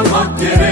yaşamak gerek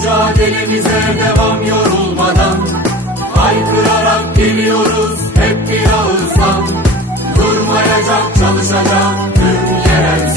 mücadelemize devam yorulmadan. Haykırarak geliyoruz hep bir ağızdan. Durmayacak çalışacak tüm yerel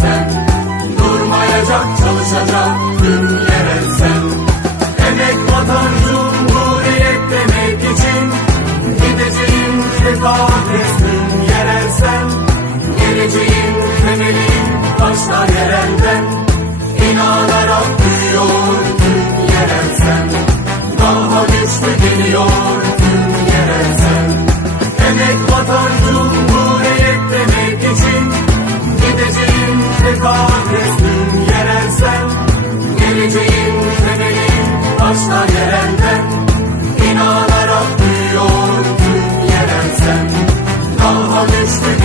Christ